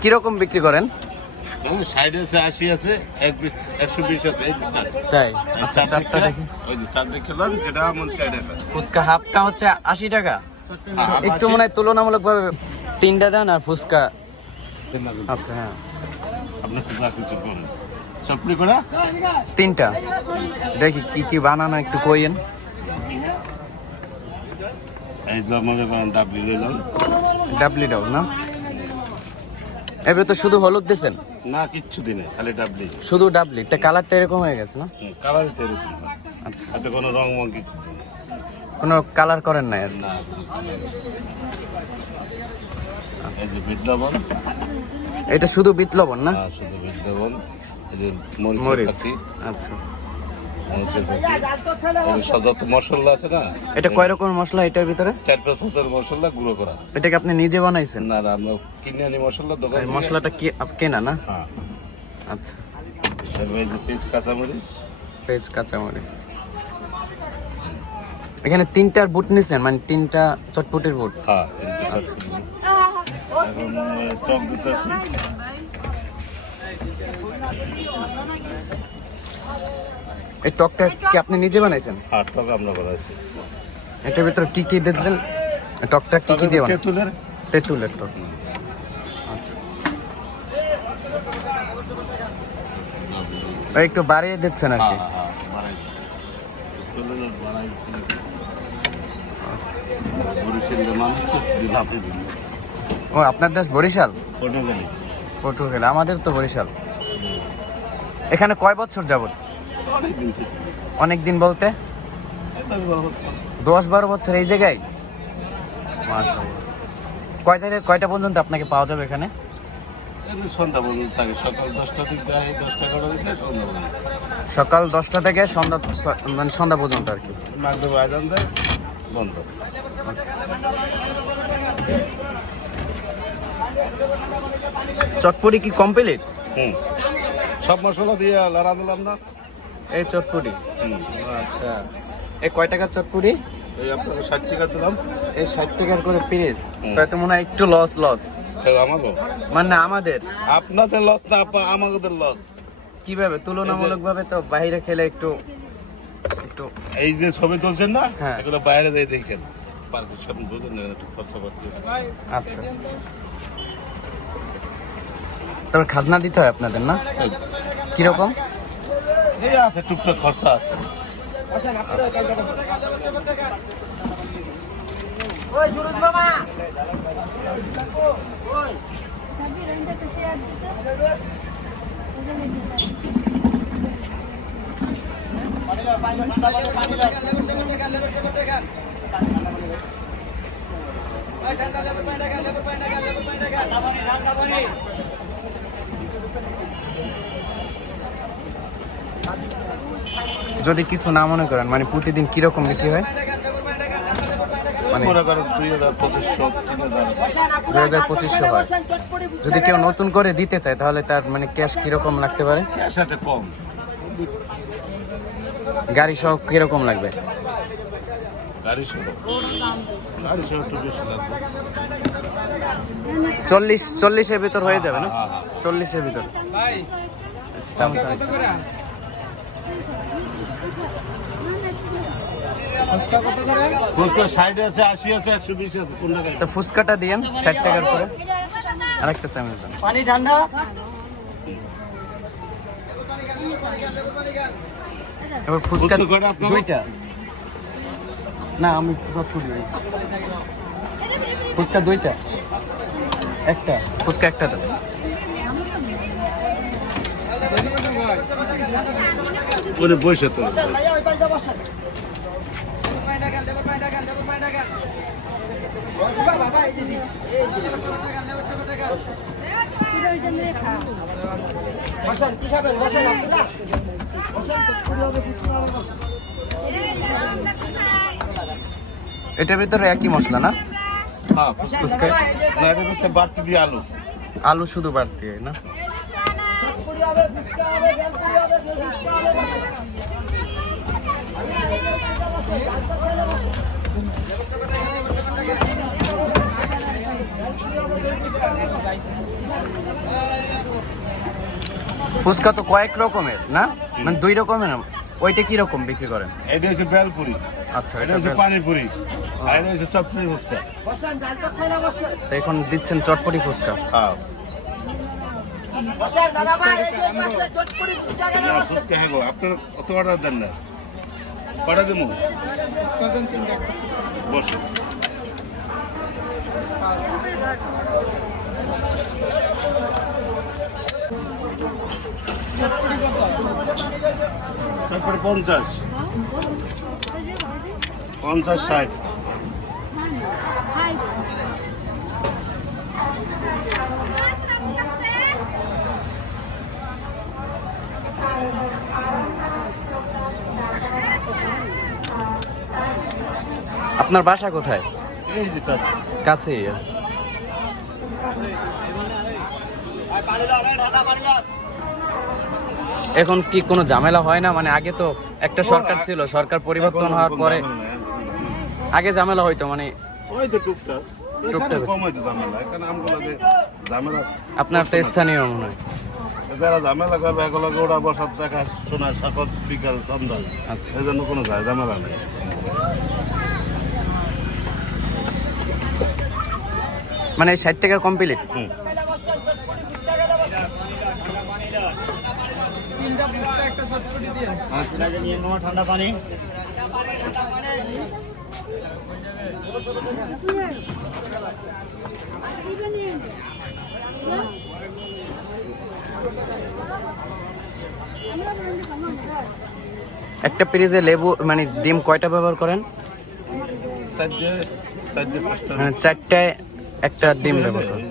কিরকম বিক্রি করেন? সাইডে আছে 80 আছে, 120 আছে। তাই? আচ্ছা, চারটা দেখি। ওই যে চার দেখলাম, এটা মন চাইটা। ফুচকা হাফটা হচ্ছে 80 টাকা। একটু মনে হয় তুলনামূলকভাবে তিনটা দেন আর ফুচকা। আচ্ছা হ্যাঁ, আপনি যা কিছু করেন চপড়ি করে তিনটা দেখি কি কি বানানো একটু কইেন। এই তো মনে করেন ডাবলি নিলাম। ডাবলি ডাবল না? এবার তো শুধু হলুদ দিয়েছেন না, কিচ্ছু দিনে খালি ডাবলি, শুধু ডাবলি। এটা কালারটা এরকম হয়ে গেছে না? কালারই তো এরকম। আচ্ছা, এতে কোনো রং মং কিছু কোনো কালার করেন না? না। এই যে বিট লবণ, এটা শুধু বিট লবণ না? শুধু বিট লবণ। এই যে মরিচ। মরিচ পাতি, আচ্ছা, মরিচের পাতি। এই সদত মশলা আছে না, এটা কয় রকমের মশলা এটার ভিতরে? 4-5 প্রকার মশলা গুঁড়ো করা। এটা কি আপনি নিজে বানাইছেন? না না, আমরা কিনে আনি মশলা দোকান এই মশলাটা কি কেনা না? হ্যাঁ। আচ্ছা, এই যে পেঁয়াজ কাঁচামরিচ, পেঁয়াজ কাঁচামরিচ। এখানে তিনটার বুট নিছেন, মানে তিনটা চটপটির বুট? হ্যাঁ। আচ্ছা, এখন টক দিতেছি। এই টকটা কি আপনি নিজে বানাইছেন? হ্যাঁ, টক আমরা বানাইছি। এটার ভিতরে কি কি দিয়েছেন? টকটা কি কি দিয়ে বানান? তেঁতুলের তেঁতুলের টক। আচ্ছা, ওই একটু বাড়িয়ে দিচ্ছেন আর কি? বানাইছি। তেঁতুলের বানাইছি। আচ্ছা। বরিশালের মানুষ তো দিলাম। ও, আপনার দেশ বরিশাল? পটুয়াখালী। পটুয়াখালী, আমাদের তো বরিশাল। এখানে কয় বছর যাবত? অনেকদিন থেকে। অনেক দিন বলতে 10-12 বছর এই জায়গায়? মাশাআল্লাহ। কয়টা পর্যন্ত আপনাকে পাওয়া যাবে এখানে? সন্ধ্যা পর্যন্ত থাকে। সকাল 10টা থেকে 10-11টা থেকে সন্ধ্যা পর্যন্ত। সকাল 10টা থেকে সন্ধ্যা, মানে সন্ধ্যা পর্যন্ত আর কি? মাগরিব আজান দেয়, বন্ধ। চটপটি কি কমপ্লিট? সব মশলা দিয়ে লড়া দিলাম না। এই চটপটি? আচ্ছা, এই কয় টাকার চটপটি? এই আপনাকে 60 টাকা দিলাম। এই 60 টাকার করে পিস? তাই তো মনে হয় একটু লস। আমাকে মানে না আমাদের? আপনাদের লস না, আমাদের লস। কিভাবে? তুলনামূলক ভাবে তো বাইরে খেলে একটু এই যে ছবি তুলছেন না, হ্যাঁ, এগুলো বাইরে দিয়ে দেখেন। পার্কের সামনে বুঝলেন না, একটু খরচা পাচ্ছি। আচ্ছা, তবে খাজনা দিতে হয় আপনাদের না? কিরকম? এই আছে, টুকটাক খরচা আছে। যদি কিছু না মনে করেন, মানে প্রতিদিন কিরকম বিক্রি হয়? মানে মনে করেন 2500, 3000। 2500 হয়। যদি কেউ নতুন করে দিতে চায় তাহলে তার মানে ক্যাশ কিরকম লাগতে পারে? এর সাথে কম। গাড়ি সহ কিরকম লাগবে? গাড়ি সহ একটু বেশি লাগবে। 40-40-এর ভিতর হয়ে যাবে না? 40-এর ভিতর। চামচ ফুচকা 60 আছে, 80 আছে, 120 আছে। কোনটা খাই? তো ফুচকাটা দিয়েন 60 টাকার করে। আরেকটা চামচ দেন। পানি ঠান্ডা। এবার ফুচকা ফুচকা কয়টা আপনার? 2টা। না, আমি ফুচকা 2টা। একটা ফুচকা একটা দেন। ওরে বসে তো। এটার ভিতরে একই মশলা না? হ্যাঁ, ফুচকা না, এটা হচ্ছে বাড়তি দিয়ে আলু। আলু শুধু বাড়তি হয় না? ফুচকা তো কয়েক রকমের না, মানে 2 রকমের না? ওইটা কি রকম বিক্রি করেন? এটা হচ্ছে বেলপুরি, আচ্ছা, এটা হচ্ছে পানিপুরি, আর এটা হচ্ছে চটনি ফুচকা। তো এখন দিচ্ছেন চটপটি ফুচকা। হ্যাঁ ফুচকা হ্যাঁ গো, আপনার কত অর্ডার দেন না? কটা দেবো? বসুন। তারপরে 50, 60। আপনার বাসা কোথায়? এই যে কাছে। কাছেই। এখন কি কোনো ঝামেলা হয় না? মানে আগে তো একটা সরকার ছিল, সরকার পরিবর্তন হওয়ার পরে আগে ঝামেলা হইতো, মানে ওই তো টুকটাক টুকটাক। কম হয়তো ঝামেলা, এখানে আমগুলোতে ঝামেলা। আপনার তো স্থানীয় মনে হয়। যারা ঝামেলা করবে এগুলোকে ওরা বসার টাকা শোনায় সকাল বিকাল সন্ধ্যা। আচ্ছা, এই জন্য কোনো ঝামেলা নেই। মানে 60 টাকার কমপ্লিট। ঠান্ডা পানি। একটা পিরিজে লেবু মানে ডিম কয়টা ব্যবহার করেন? চারটে, 5টা। মানে 4টায় একটা ডিম ব্যবহার করেন।